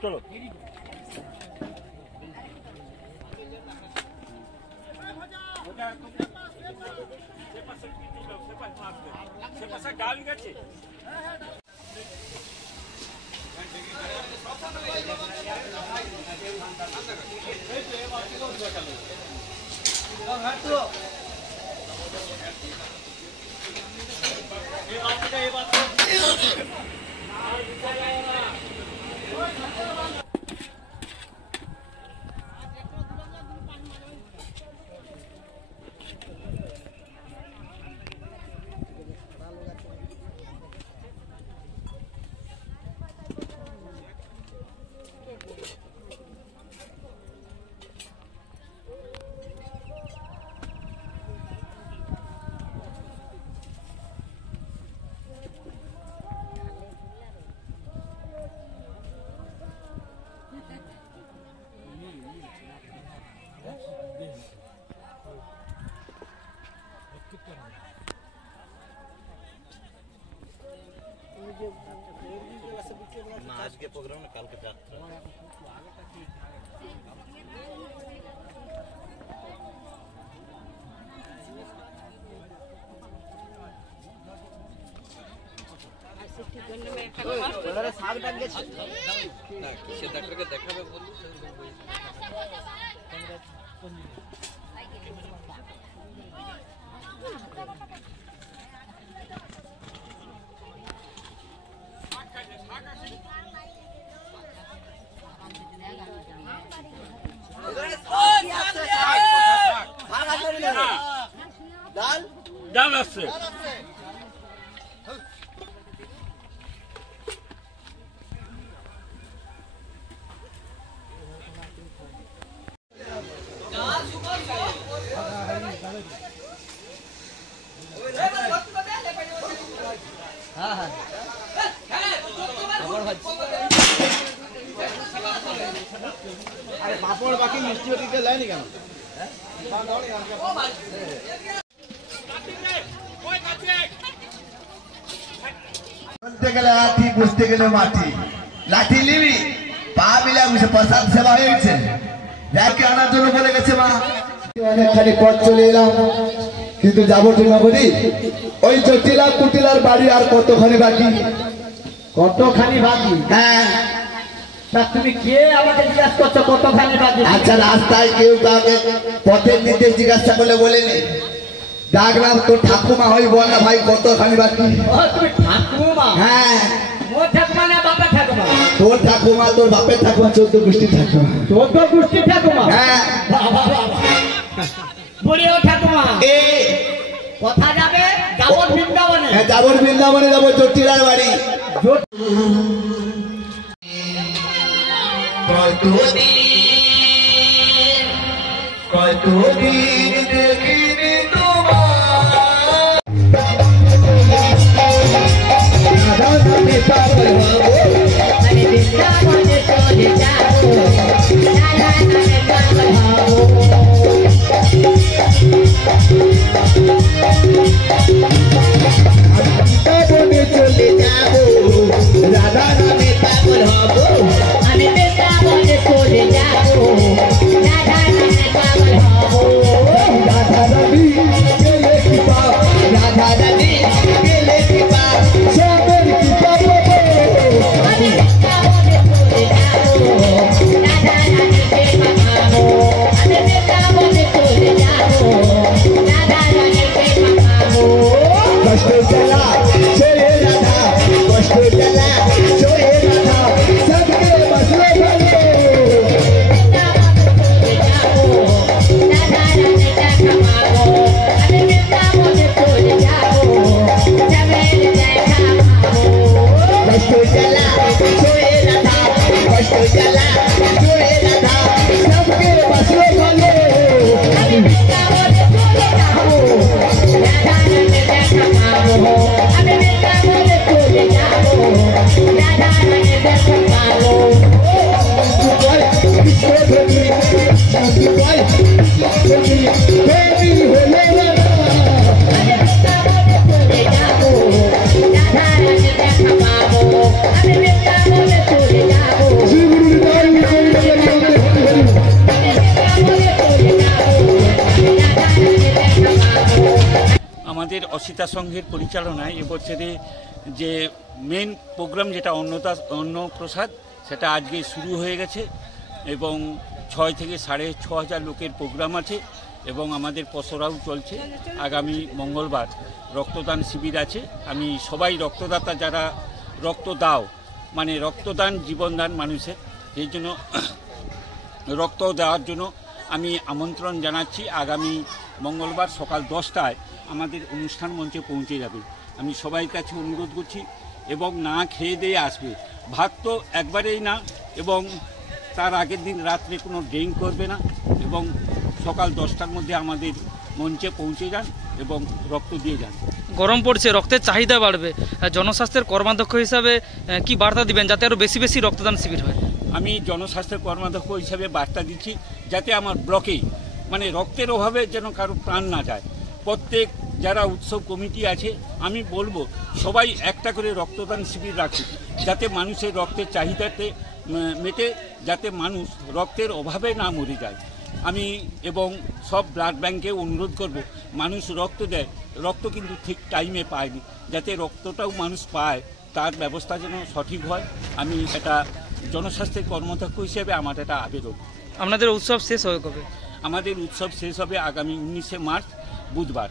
চলো ডাল গেছে आज के प्रोग्राम में कल के यात्रा डॉक्टर के देखाबे बोलू डाल আসছে अरे पापड़ बाकी मिष्टी दिते लाइनी केन বলতে গেলে লাঠি বুঝতে গেলে মাটি লাঠি নিবি পা মিলা বুঝে প্রসাদ সেবা হয়ে গেছে যাকে আনার জন্য বলে গেছে মা অনেকখানি পথ চলে এলাম কিন্তু যাবো ঠিক না বলি ওই জটিলা কুটিলার বাড়ি আর কতখানি বাকি হ্যাঁ তা তুমি কে আমাকে জিজ্ঞাসা করছো কতখানি বাকি আচ্ছা রাস্তায় কেউ কাউকে পথের নির্দেশ জিজ্ঞাসা করলে বলেনি ডাকলাম তোর ঠাকুমা হই বল না ভাই কতখানি বাকি তুমি ঠাকুমা হ্যাঁ মোর ঠাকুমা না বাপের ঠাকুমা তোর ঠাকুমা তোর বাপের ঠাকুমা 14 গোষ্ঠীর ঠাকুমা 14 গোষ্ঠীর ঠাকুমা হ্যাঁ বলিও ঠাকুমা এ কথা যাবে যাবো বৃন্দাবনে হ্যাঁ যাবো বৃন্দাবনে যাবো জটিলার বাড়ি কতদিন দেখিনি চলে যাবো রাধা নামে পাগল হবো আমি বৃন্দাবনে চলে যাবো রাধা নামে পাগল হবো রাধা আমাদের অসিতা সংঘের পরিচালনায় এবছরে যে মেন প্রোগ্রাম যেটা অন্নপ্রসাদ সেটা আজকে শুরু হয়ে গেছে এবং 6 থেকে 6,500 লোকের প্রোগ্রাম আছে এবং আমাদের পসরাও চলছে। আগামী মঙ্গলবার রক্তদান শিবির আছে। আমি সবাই রক্তদাতা যারা রক্ত দাও মানে রক্তদান জীবনদান মানুষের, এই জন্য রক্ত দেওয়ার জন্য আমি আমন্ত্রণ জানাচ্ছি। আগামী মঙ্গলবার সকাল 10টায় আমাদের অনুষ্ঠান মঞ্চে পৌঁছে যাবে। আমি সবাই কাছে অনুরোধ করছি এবং না খেয়ে দিয়ে আসবে। ভাত তো একবারেই না এবং তার আগের দিন রাত্রে কোনো ড্রিঙ্ক করবে না এবং সকাল 10টার মধ্যে আমাদের মঞ্চে পৌঁছে যান এবং রক্ত দিয়ে যান। গরম পড়ছে, রক্তের চাহিদা বাড়বে, জনস্বাস্থ্যের কর্মাধ্যক্ষ হিসাবে কি বার্তা দিবেন যাতে আরও বেশি বেশি রক্তদান শিবির হয়? আমি জনস্বাস্থ্যের কর্মাধ্যক্ষ হিসাবে বার্তা দিচ্ছি যাতে আমার ব্লকেই মানে রক্তের অভাবে যেন কারো প্রাণ না যায়। প্রত্যেক যারা উৎসব কমিটি আছে আমি বলবো সবাই একটা করে রক্তদান শিবির রাখুক যাতে মানুষের রক্তের চাহিদাতে মেটে, যাতে মানুষ রক্তের অভাবে না মরে যায়। আমি এবং সব ব্লাড ব্যাংকে অনুরোধ করব মানুষ রক্ত দেয়, রক্ত কিন্তু ঠিক টাইমে পায়নি, যাতে রক্তটাও মানুষ পায় তার ব্যবস্থা যেন সঠিক হয়। আমি এটা জনস্বাস্থ্যের কর্মদক্ষ হিসেবে আমার এটা আবেদন। আপনাদের উৎসব শেষ হবে কবে? আমাদের উৎসব শেষ হবে আগামী 19শে মার্চ বুধবার।